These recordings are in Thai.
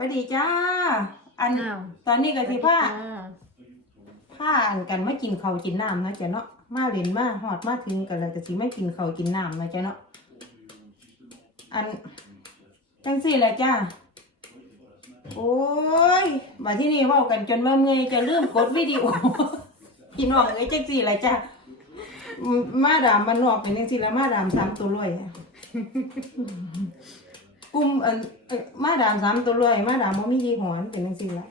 สวัสดีจ้า อัน อ้าวตอนนี้ก็สิผ้าอ่าผ้าอันกันไม่กินข้าวกินน้ำเนาะจ้ะเนาะ มาเล่นมาหอดมาถึงกันแล้วก็สิไม่กินข้าวกินน้ำเนาะจ้ะเนาะ อันจังสี่แหละจ้า โอ้ยมาที่นี่เว่ากันจนว่าเมื่อยจะลืมกดวิดีโอ พี่น้องเอ้ยจังสี่แหละจ้าอืมมาดามมันนอกเป็นจังสี่แหล้วมาดามสามตัวรวยอะ กลุ่มเอันเอ้ยมาดามสามตัวรวยมาดามบ่มียี่ห้อมันเป็นจังซี่ล่ะ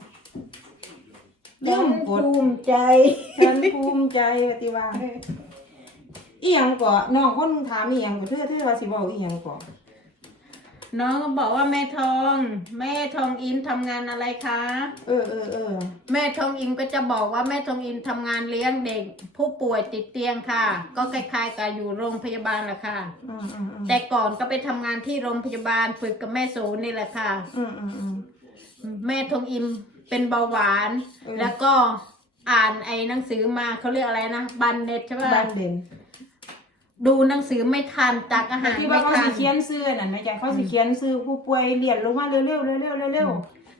เริ่มกด ภูมิใจ ฉันภูมิใจปฏิว่าอีหยังก่อน้องคนถามอีหยังก่อเธอเธอว่าสิเว้าอีหยังก่อ น้องก็บอกว่าแม่ทอง แม่ทองอินทำงานอะไรคะ เออเออเออแม่ทองอินก็จะบอกว่าแม่ทองอินทำงานเลี้ยงเด็ก ผู้ป่วยติดเตียงค่ะ ก็คล้ายๆกับอยู่โรงพยาบาลแหละค่ะ อืมอืมอืมแต่ก่อนก็ไปทำงานที่โรงพยาบาลฝึกกับแม่สูนี่แหละค่ะ อืมอืมอืม แม่ทองอิมเป็นเบาหวาน เออ แล้วก็อ่านไอ้หนังสือมาเขาเรียกอะไรนะ บันเน็ตใช่ไหมบ้านเด่น ดูหนังสือไม่ทันตักอาหารที่ว่าไม่เขาทัสินเขียนชื่อนั่นนะจ๊ะเขาสิเขียนชื่อผู้ป่วยเรียนลงมาเร็วๆเร็วๆเร็วๆเร็ว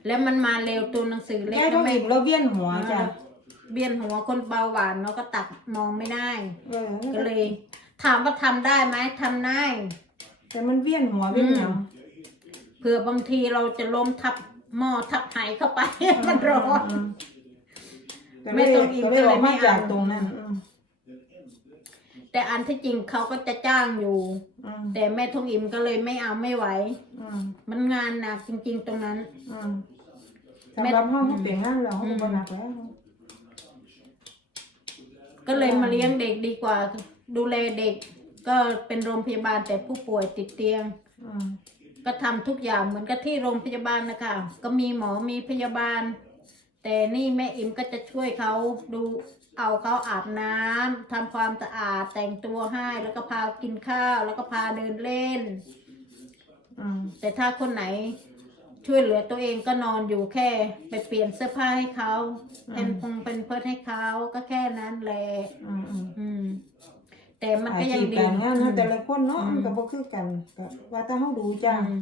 แล้วมันมาเร็วตัวหนังสือๆเล็กแก้ท้องไม่อิ่มแล้วเวียนหัวจ้ะเบียนหัวคนเบาหวานเนาะก็ตักมองไม่ได้ เออก็เลย ถามว่าทำได้ไหมทำได้ แต่มันเวียนหัวเวียนหยังเผื่อบางทีเราจะล้มทับหม้อทับไหเข้าไป มันร้อนอืมไม่ต้องอิ่มก็เลยก็เลยออกไม่มาเอา จากตรงนั้นอืม แต่อันที่จริงเขาก็จะจ้างอยู่ อืมแต่แม่ทองอิมก็เลยไม่เอาไม่ไหว อืมมันงานหนักจริง ๆ ตรงนั้น อืมสำหรับห้องเขาเปลี่ยนงานแล้วเขาอืมก็หนักแล้ว ก็เลยมาเลี้ยงเด็กดีกว่า ดูแลเด็ก ก็เป็นโรงพยาบาลแต่ผู้ป่วยติดเตียง อืมก็ทำทุกอย่างเหมือนกับที่โรงพยาบาลนะคะ ก็มีหมอมีพยาบาล แต่นี่แม่อิมก็จะช่วยเขาดู เอาเขาอาบน้ำทำความสะอาดแต่งตัวให้ แล้วก็พากินข้าว แล้วก็พาเดินเล่นอืมแต่ถ้าคนไหนช่วยเหลือตัวเองก็นอนอยู่แค่ ไปเปลี่ยนเสื้อผ้าให้เขาเป็นพงเป็นเพิดให้เขาก็แค่นั้นแหละอืมอืมอืมแต่มันอาก็ยังชีพดีการงานอืเขามแต่ละคนเนาะอืมมันก็บ่คือกันก็ว่าแต่เฮาดูจ้าอืม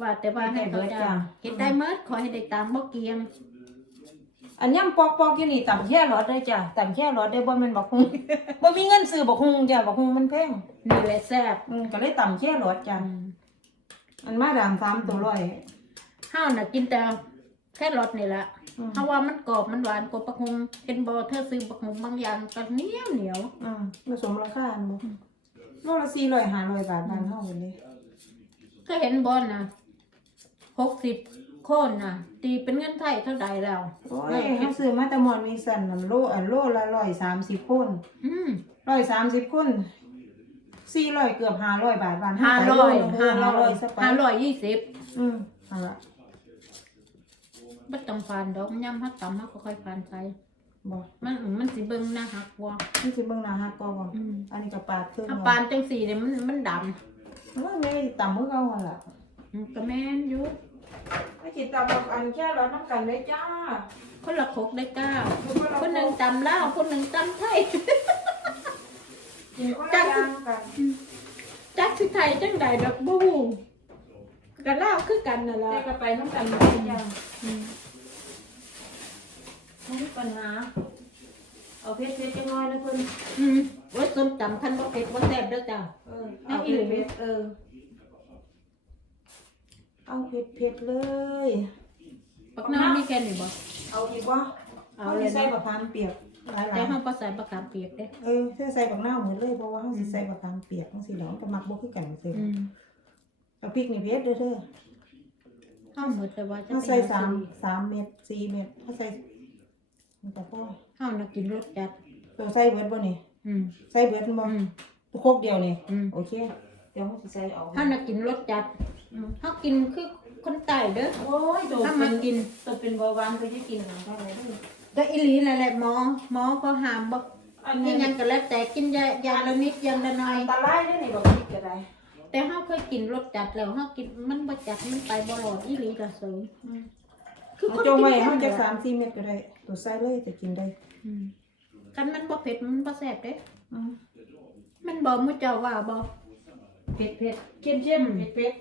ว่าแต่ว่าให้เขาให้เบิดจะจ้ะเห็นได้เมื่อขอให้ได้ตามบ่เกียง อันย่ำปอกปอกๆอยู่นี่ต่ำแค่รถได้จ้ะต่ำแค่รถได้บ่แม่นบักฮุงบ่มีเงินซื้อบักฮุงจ้ะบักฮุงมันแพงนี่แหละแซ่บอืมก็เลยต่ำแค่รถจ้ะอืมอันมาดามสามตัวร้อยข้าวน่ะกินแต่แค่รสนี่แหละอืมเพราะว่ามันกรอบมันหวานกว่าปลาคงเป็นบอเธอซื้อปลาคงบางอย่างก็เหนียวเหนียวอืมผสมราคาอันบ่โลละ400 500บาทบ้านเฮาเลยก็เห็นบอลนะหกสิบโคนนะตีเป็นเงินไทยเท่าใดแล้วโอ้ยเฮาซื้อมาแต่หมอนมีสันนั่นโลอันโลละ130คนอืม130คน400เกือบ500บาทบ้านเฮาห้าไปร้โลอยละห้าร้อย500ซะไปห้าร้อยยี่สิบอืมเอาละไม่ต้องฟานดอกย่ำฮักต่ำฮักก็ค่อยฟานใส่บ่มันมันสิเบิ่งหน้าฮักว่านี่สิเบิ่งหน้าฮักก่อนอืมอันนี้ก็ปาดครึ่งถ้าปานจังสีเนี่ยมันมันดว่าแม่ต่ำมือเก่าหั่นล่ะำอืมก็แม่นอยู่ ไม่คิดต่ำแบบอันแค่ร้อยน้ำกันเลยจ้าคนละคกได้เก้าคนหนึ่งตำลาวคนหนึ่งตำไทย กินคนละอย่างกันจักสิไทยจังใดดอกบ่ฮู้กันลาวคือกันนั่นล่ะแต่ก็ไปน้ำกันเลยจ้าอืมไม่มีปัญหาเอาเพชรเพชรจังน้อยนะเพิ่นอืมโอ้ยส้มตำคันบ่เผ็ดบ่แซ่บเด้อจ้า เออเอาเพชรเพชรเออ เอาเพชรเพชรเลยปักน้ำมีแค่นี้บ่เอาอีกวะเอาเอาเลเลยยนะใส่บักขามเปียกหลายหลาแต่ยเฮาบ่ใส่บักขามเปียกเด้เออถ้าใส่บักหน้าวหมดเลยเพราะว่าเขาสิใส่บักขามเปียกทั้งสี่หลองก็มักบ่คือกันเลยอืมเอาพริกนี่เพชรเด้อเด้อเฮาหมดแต่ว่าจะถ้าไปใส่หสามซื้อสามเม็ดสี่เม็ดถ้าใส่มันก็พอเฮาน่ะกินรสจัดตัวใส่เบิดบ่นี่อืมใส่เบิดบ่อืมโคกเดียวนี่อืม โอเคเดี๋ยวมันสิใส่เอาเฮาน่ะกินรสจัดอืมเฮากินคือคนใต้เด้อโอ้ยตัวถ้าเป็มานกินตัวเป็นเบาหวานก็จะกินของอะไรด้วยก็อีหลีนั่นแหละหมอหมอเขาห้ามบ่อันนี่นี้ยังก็แล้วแต่กินยายาละนิดยาละหน่อยอันตรายเด้อนี่บอกพริกก็ได้แต่เฮาเคยกินรสจัดแล้วเฮากินมันบ่จัดมันไปบ่รอดอีหลีละเสยเอาจงไว้เขาจะสามสี่เม็ดก็ได้ ตัวใส่เลยจะกินได้อืมคันมันบ่เผ็ดมันบ่แซ่บเด้อืมมันบ่มื้อเจ้าว่าบ่ เผ็ดเผ็ดเข้มเข้มเผ็ดเผ็ด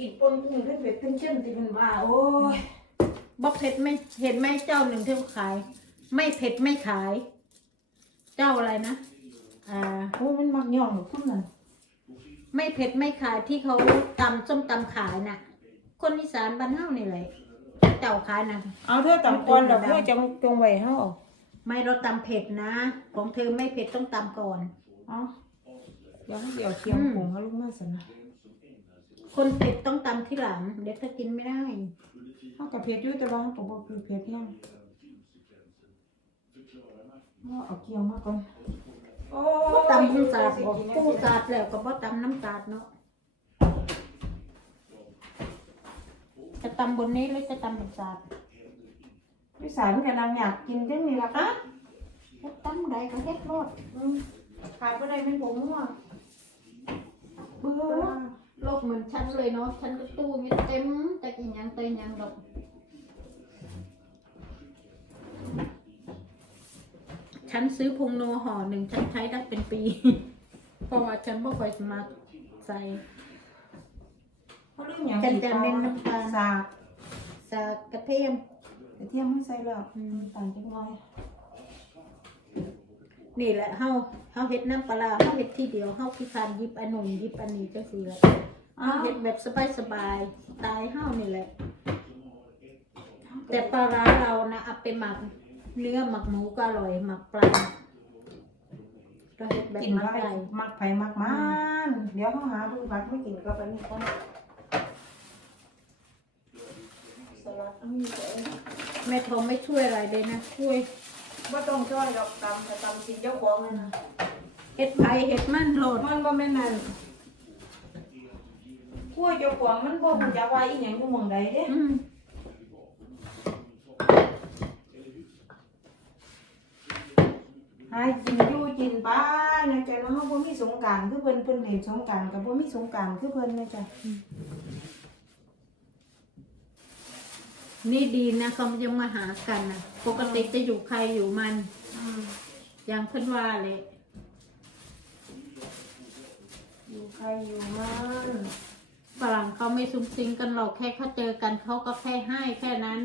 อีกปนกุ้งเผ็ดๆเข้มๆที่เป็นว่าโอ้ยบอกเผ็ดไม่เห็นไหมเจ้าหนึ่งที่เขาขาย ไม่เผ็ดไม่ขาย เจ้าอะไรนะอ่าโอ้ยมันมักย่องพุ่นนั่นไม่เผ็ดไม่ขายที่เขาตำส้มตำขายน่ะ คนอีสานบ้านเฮานี่แหละเจ้าขายนะเอาเธอตำก่อนดอกเพื่อจงจงไว้เฮาไม่เราตำเผ็ดนะ ของเธอไม่เผ็ดต้องตำก่อนเอา เดี๋ยวให้เดี๋ยวเคี่ยวผงเขาลูกมาสนะคนเผ็ดต้องตำที่หลังเดี๋ยวถ้ากินไม่ได้เฮากับเผ็ดอยู่แต่ว่าเฮาก็บ่คือเผ็ดแห้งเอาเอาเคี่ยวมาก่อนโอ้บ่ตำปูสาดสิบอกกินปูสาดแล้วก็บ่ตำน้ำตาดเนาะจะตำบนนี้หรือจะตำบนสาดพี่สารกำลังอยากกินจังนี่ล่ะคะเฮ็ดตำใดก็เฮ็ดโลดอืมขาดบ่ได้แม่นผมมั่ว เบื่อโลกเหมือนฉันเลยเนาะฉันก็ตู้มีเต็มแต่กินยังเตยยังดอกฉันซื้อพุงโนห่อหนึ่งฉันใช้ได้เป็นปี เพราะว่าฉันบ่ค่อยมาใส่เขาเรื่องหยังจันจะเน้นน้ำตาลสากสากกระเทียมกระเทียมไม่ใส่แล้วอืมตาลจังน้อย นี่แหละเฮาเฮาเฮ็ดน้ำปลาร้าเฮาเฮ็ดทีเดียวเฮาขี้คร้านหยิบอันนู้นหยิบอันนี้จังซี่แหละอ้าเฮาวเฮ็ดแบบสบายๆสไตล์เฮานี่แหละ แต่ปลาร้าเรานะเอาไปหมักเนื้อหมักหมูก็อร่อยหมักปลาเราเฮ็ดแบบกินหมักไว้ไก่มักไผมักมันเดี๋ยวเขาหาดูบักไม่กินก็ไปนี่ก่อนสลัดเอาอยู่เด้อแม่ทองไม่ช่วยอะไรเลยนะช่วย บ่ต้องช่วยดอกตำแต่ตำสิเจ้าของนั่นนะเฮ็ดไผ่เฮ็ดมันโหลดมันบ่แม่นนั่นกล้วยเจ้าของมันบ่รู้จักว่าอีหยังอยู่หม่องใดเด้อืมหากินอยู่กินไปนะจ๊ะเนาะบ่มีสงกรานต์คือเพิ่นเพิ่นเล่นสงกรานต์ก็บ่มีสงกรานต์คือเพิ่นนะจ๊ะ นี่ดีนะเขายังมาหากันนะปกติจะอยู่ใครอยู่มัน อืมอย่างเพิ่นว่าเลยอยู่ใครอยู่มันฝรั่งเขาไม่ซุ้มซิงกันหรอกแค่เขาเจอกันเขาก็แค่ให้แค่นั้น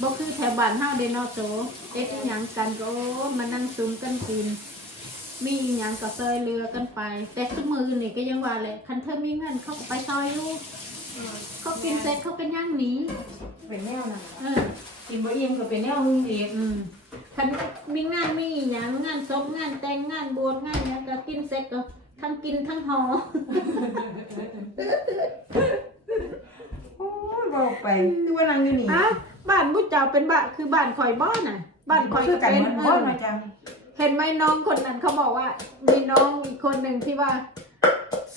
บ่คือแถวบ้านเฮาเดนาะโจเอ็ดอิหยังกันก็มานั่งซุ้มกันกิน มีอิหยังก็ซอยเรือกันไป แต่ทุกมือนี่ก็ยังว่าเลยคันเธอมีเงินเขาก็ไปซอยลูก เขากินเสร็จเขาก็ย่างหนีเป็นแนวน่ะเออกินบ่อิ่มก็เป็นแนวหนึงอีกอืมคันมีงานมีอหย่างงานศพงานแต่งงานบวชงานหยังก็กินเสร็จก็ทั้งกินทั้งหอโอ้ยบอกไปคือว่านั่งอยู่นี่อ้าวบ้านบุเจ้าเป็นบ้านคือบ้านข่อยบ้านน่ะ บ้านข่อยคืก็อกันเป็นเหมือนเอบ่อ มาจัง เห็นไหมน้องคนนั้นเขาบอกว่า มีน้องอีกคนหนึ่งที่ว่า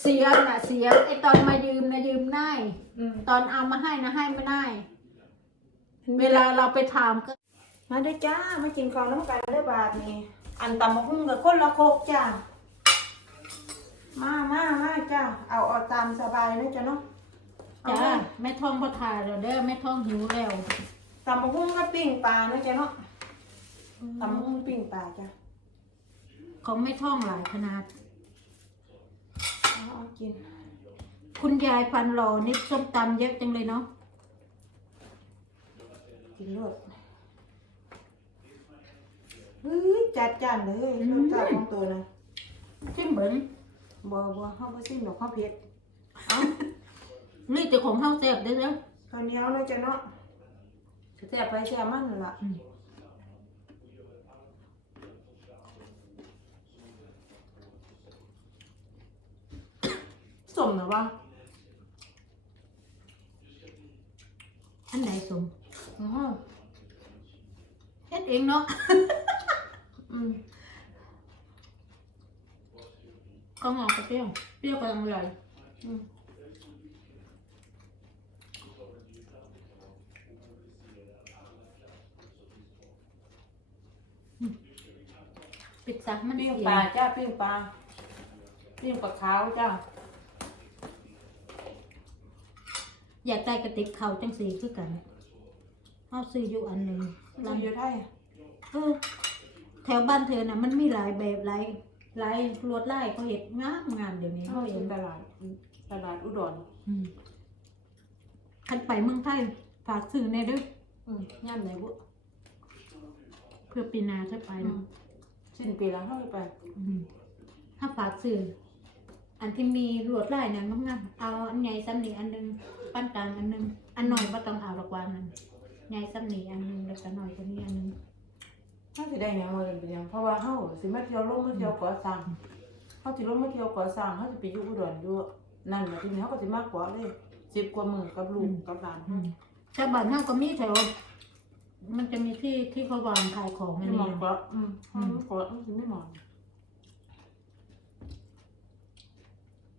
เสียน่ะเสียไอตอนมายืมนะยืมได้อืมตอนเอามาให้นะให้ไม่ได้ เวลาเราไปถามก็มาเด้อจ้ามากินข้าวน้ำกันเด้อบาดนี้อันตำบักหุ่งกับคนละโคกจ้ามามามาจ้าเอาเอาตามสบายนะจ้ะเนาะเอาจ้ามาแม่ท่องประทายเราเด้อแม่ท่องหิวแล้วตำบักหุ่งกับปิ้งปลานะจ้ะเนาะตำบักหุ่งปิ้งปลาจ้ะของแม่ท่องหลายขนาด เอาเอากิน คุณยายฟันหล่อนี่ส้มตำเยอะจังเลยเนาะ กินรวดเฮ้ยจัดจานเลยรสชาติของตัวนะขึ้นเหมือนบัวบัวข้าวบ่ซิมดอกข้าวเผ็ดนี่เจ้าของเฮาแซ่บเด้อเด้อข้าวเหนียวเลยจ้ะเนาะแซ่บไปแซ่บมันนั่นล่ะ อืมสมนะวะอันไหนสมอ๋อเฮ็ดเองเนาะ อืมก็งอกกระเปรี้ยวเปรี้ยวกำลังใหญ่อืมปิดซักมันปิ้งเสีปลายจ้าปิ้งปลาปิ้งปลาขาวจ้า อยากได้กระติกเขาจังสีคือกันเฮาซื้ออยู่อันหนึงเราอยู่ไทยเออแถวบ้านเธอน่ะมันมีหลายแบบหลายลายลวดลายเขาเห็ดงามงามเดี๋ยวนี้เขาเขาเห็เห็นนตลาดตลาดอุดรอืมคันไปเมืองไทยฝากซื้อในเด้ออืมย่านไหนบุเพื่อปีหนาจะไปอืเนาะมสิ้นปีแล้วเขาไปอืมถ้าฝากซื้อ อันที่มีลวดลายนั้นงามๆเอาอันใหญ่ซ้ำนี่อันหนึงปั้นกลางอันหนึงอันหน่อยบ่ต้องเอาหรอกว่านั้นใหญ่ซ้ำนี่อันหนึงแล้วก็หน่อยกว่านี้อันหนึงเขาสิได้หยังมาเป็นเป็นหยังเพราะว่าเขาสิมาเที่ยวลงมาเที่ยวก่อสร้างเขาสิลงมาเที่ยวก่อสร้างเขาสิไปอยู่อุดรอยู่นั่นแหละทีนี้เขาก็สิมากกว่าเลยสิบกว่าหมื่นกับลูกกับหลานอืมแต่บ้านเฮาก็มีแถวมันจะมีที่ที่เขาวางขายของอัไม่นมนี้ องก็อืมเขาไม่กว่าเขาสิไม่มอง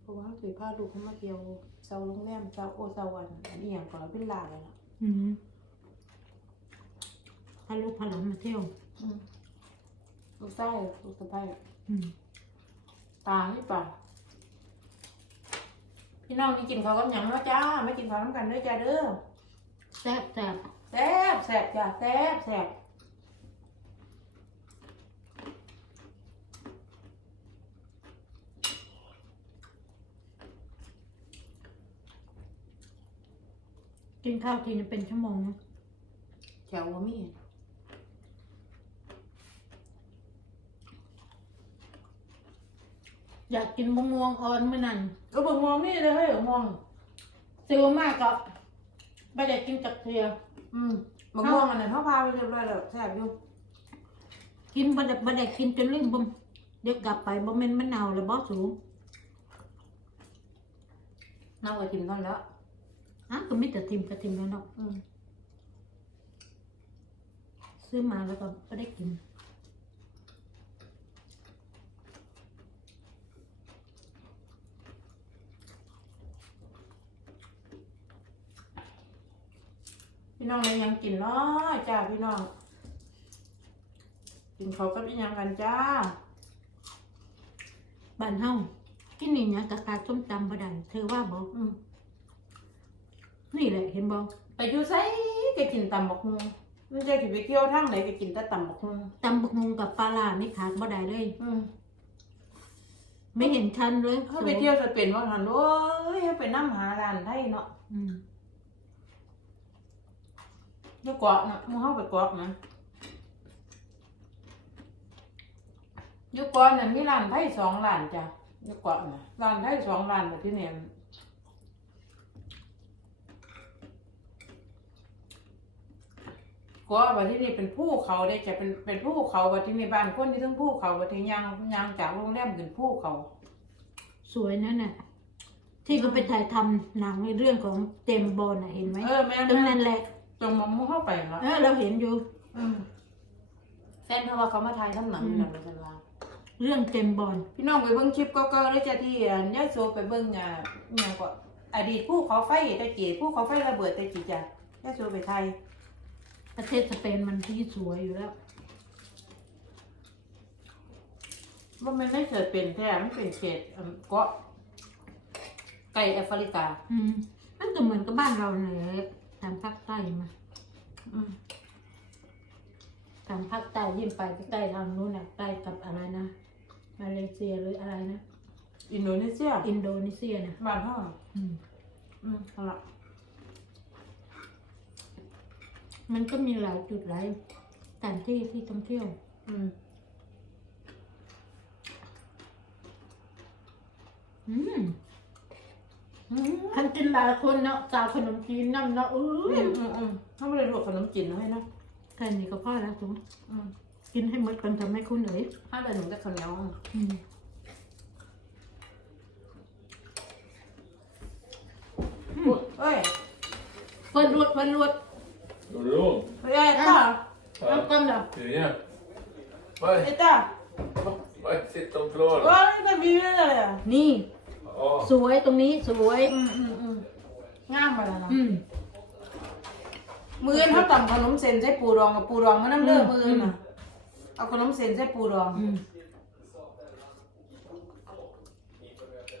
เพ ราะว่าเขาสิพาลูกเขามาเที่ยวเซาโรงแรมเซาโอเซาวันอันนี้อย่างก่อนเป็นลายนะอืมพาลูกพาหลานมาเที่ยว อืมลูกไส้ลูกสะใภ้อืมตาไม่ป่ะพี่น้องนี่กินข้าวกับหยังเนาะจ้าไม่กินข้าวน้ำกันเด้อจ้าเด้อแซ่บแซ่บแซ่บแซ่บจ้าแซ่บแซ่บ กินข้าวทีนึงเป็นชั่วโมงนะแถวบ่มีอยากกินมะม่วงอ่อนเมื่อนั้นก็บ่มองมีเลยเฮ้ยบ่มองซื้อมากก็ไม่ได้กินจักเทียอืมบ่มองอันนั้นเฮาพาไปเรียบร้อยแล้วแซ่บอยู่กินบ่ได้บ่ได้กินจนลืมบ่มเดี๋ยวกลับไปบ่แม่นมะนาวแล้วบ่สูงน้าก็กินตอนแล้ว อะก็มีแต่ทิมกระทิมแล้วเนาะอืมซื้อมาแล้วก็บ่ได้กิน พี่น้องได้หยังกินเนาะจ้าพี่น้อง กินข้าวกับอีหยังกันจ้า บ้านเฮากินนี่หยังกะกาส้มตำบ่ได้เธอว่าบ่อืม นี่แหละเห็นบ่ไปอยู่ไสก็กินตำบักหุ่งมันจะสิไปเที่ยวทางไหนก็กินแต่ตำบักหุ่งตำบักฮุงกับปลาร้านี่ขาดบ่ได้เลย อืมไม่เห็นชันเลยเขาไปเที่ยวจะเป็นว่าหันโอ้ยเขาไปนั่งหาร้านไทยเนาะอืมอยูเกาะนะหมูเขาไปเกาะนะอยูเกาะนั่นมีร้านไทยสองร้านจ้ะอยูเกาะนะร้านไทยสองร้านแบบที่เนี่ย เกาะแบบที่นี่เป็นภูเขาได้จะเป็นเป็นภูเขาแบบที่นี่บ้านคนที่ทั้งภูเขาแบบที่ยางยางจากโรงแรมขึ้นภูเขา สวยนั่นน่ะ ที่เขาไปถ่ายทำหนังในเรื่องของเจมส์บอลน่ะเห็นไหมเออแม่ตรงนนั้นแหละตรงมองเข้าไปแล้วเออเราเห็นอยู่อืมแฟนเพราะว่าเขามาถ่ายทำหนังอยู่หนังเลยกันว่าเรื่องเจมส์บอลพี่น้องไปเบิ่งคลิปเก่าๆแล้วจะที่อันย่าโซไปเบิ่งอะอหยังก็อดีตผู้เขาไฟตะกี้ผู้เขาไฟระเบิดตะกี้จ้ะย่าโซไปไทย ประเทศสเปนมันที่สวยอยู่แล้ว ว่ามันไม่เกิดเป็นแท้มันเป็นเขตอันเกาะไก่แอฟริกา อืมมันก็เหมือนกับบ้านเราเลยทางภาคใต้มาอืมทางภาคใต้ยิ่งไปใกล้ๆทางนู้นน่ะใกล้กับอะไรนะมาเลเซียหรืออะไรนะ อินโดนีเซียอินโดนีเซียนะบ้านเฮาอืม อืมเอาละ มันก็มีหลายจุดหลายสถานที่ที่ท่องเที่ยว อืม อืมอืมทันกินหลายคนเนาะสาวขนมจีนน้ำเนาะเออือมอืมอืมเขาไม่ได้ลวกขนมจีนนะให้นะแค่นี้ก็พอแล้วทุกอืมกินให้หมดกันทำให้คุณเอ๋ยถ้าแต่หนูจะข้าวเหนียวอืมอุ๊ยเอ้ย เพิ่นรวดเพิ่นรวด Vadå? เอ้ยต้าน้ำกันเหรอ Ja. Vad ไอ้ต้า vad sitter och blåar? ว้าวนี่ก็มีเลยอะนี่ Ja. สวยตรงนี้สวยอืมอืมอืมงามไปแล้วนะอืม มืออนเขาตำขนมเส้นใส่ปูดองกับปูดองมาน้ำเลืออืมมืออนน่ะ เอาขนมเส้นใส่ปูดอง อืม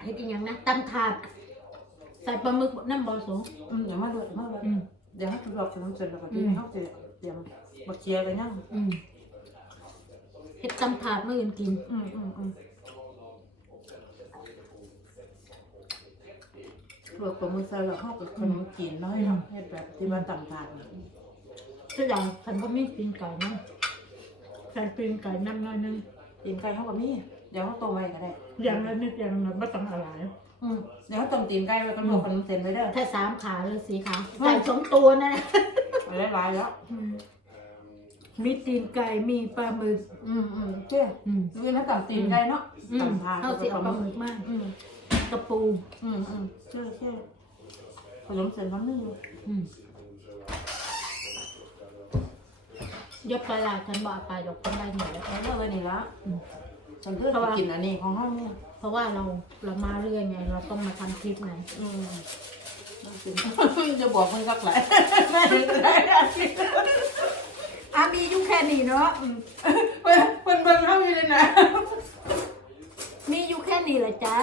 ให้กินอย่างนะตำถาดใส่ปลาหมึกน้ำบอสูงอืมเดี๋ยวมาด้วยมาด้วยอืม เดี๋ยวให้คุณหอกถึงมเสร็จแล้วก็ที่เขาจะเตรียมมาเคลียร์กันยังอืมเห็ดตำถาดไม่อื่นกิน อืมอืมอืมหลกกับมเสร็จแล้วเขากับขนมจีนน้อยเห็ดแบบที่มันต่างๆเนี่ยก็อย่างฉันก็มีกินไก่นะฉันกินไก่น้ำน้อยนึงกินไก่เข้ากับมี่เดี๋ยวเขาโตไวก็ได้อย่างละนิดอย่างลนไม่ต้องอะไร อืมเดี๋ยวเฮาต้มตีนไก่ไว้กับลวกขนมเส้นไว้เด้อถ้าสามขาหรือสี่ขาไก่สองตัวนะเอาหลายๆแล้วมีตีนไก่มีปลาหมึกอืมอืมเจ้อืมคือถ้าต่ำตีนไก่เนาะอืมต่ำทานเอาสิเอาปลาหมึกมากอืมกระปูอืมอืมเชื่อเชื่อขนมเส้นน้ำนึ่งอยู่อืมยกปลาลาฉันบอกเอาไปยกคนได้หมดแล้ว เอาเลิกไว้นี่ละอืม ฉันเลือกเพราะว่ากินอันนี้ของห้องเนี่ย เพราะว่าเราเรามาเรื่อยไง เราต้องมาทำคลิปไงอืมมันเป็นจะบอกมันสักหลายแม่เห็นอะไรอาทิตย์อะมีอยู่แค่นี้เนาะอืมเพิ่นเพิ่นเบิ่งเข้าอยู่เลยนะมีอยู่แค่นี้แหละจ้า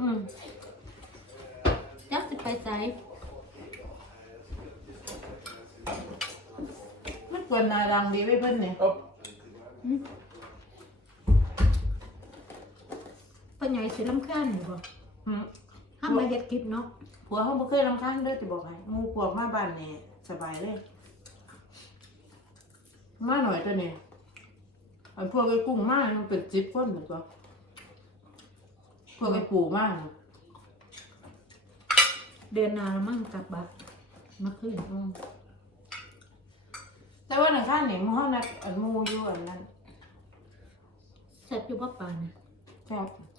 อืมจักสิไปใส่มันควรนาดังดีไว้เพิ่นเนี่ย Upp. ปัญญาสิลำคันอยู่บ่อืมห้ามมาเฮ็ดคลิปเนาะผัวเขาบ่เคยรำคาญเด้อจะบอกให้หมูพวกมาบ้านนี่สบายเลย มาหน่อยตัวนี้อันพวกไอ้กุ้งมากมันเป็นจิบคนเหมือนกันพวกไอ้ปูมากเดือนหนาละมั่งกลับบ้านมาขึ้นอืมแต่ว่าหนึ่งข้างนี่หมูเฮานัดอันหมูอยู่อันนั้นเสร็จอยู่บ่ป่านน่ะครับ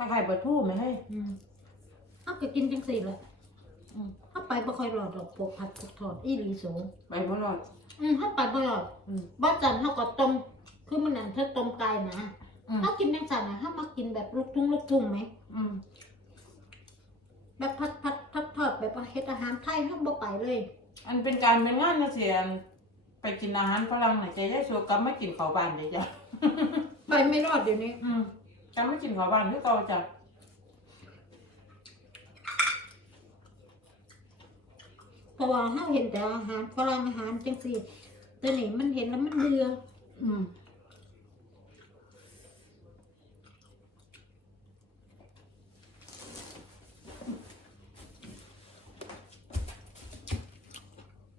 คล้ายๆปลาทูไหมให้ยอืมเอาก็กินจังสี่แหละอืมเอาไปบ่ค่อยรอดดอกพวกผัดพวกทอดอีหลีโสไปบ่รอด อืมเอาไปบ่รอดอืมบ้านจันเฮาก็ต้มคือมันนั่นเธอต้มไก่นะอืมเฮากินจังซั่นน่ะเฮามากินแบบลูกทุ่งลูกทุ่งไหม อืมแบบผัดผัดทอดทอดแบบว่าเฮ็ดอาหารไทยเฮาบ่ไปเลย อันเป็นการเป็นงานนะเสียนไปกินอาหารฝรั่งน่ะจะได้สัวกลับไม่กินข้าวบ้านเด้จ้ะไปไม่รอดเดี๋ยวนี้อืม จำไม่กินขอบ้านที่เก่าจ้ะเพราะว่าเฮาเห็นแต่อาหารฝรั่งอาหารจังซี่แต่นี่มันเห็นแล้วมันเบื่ออืม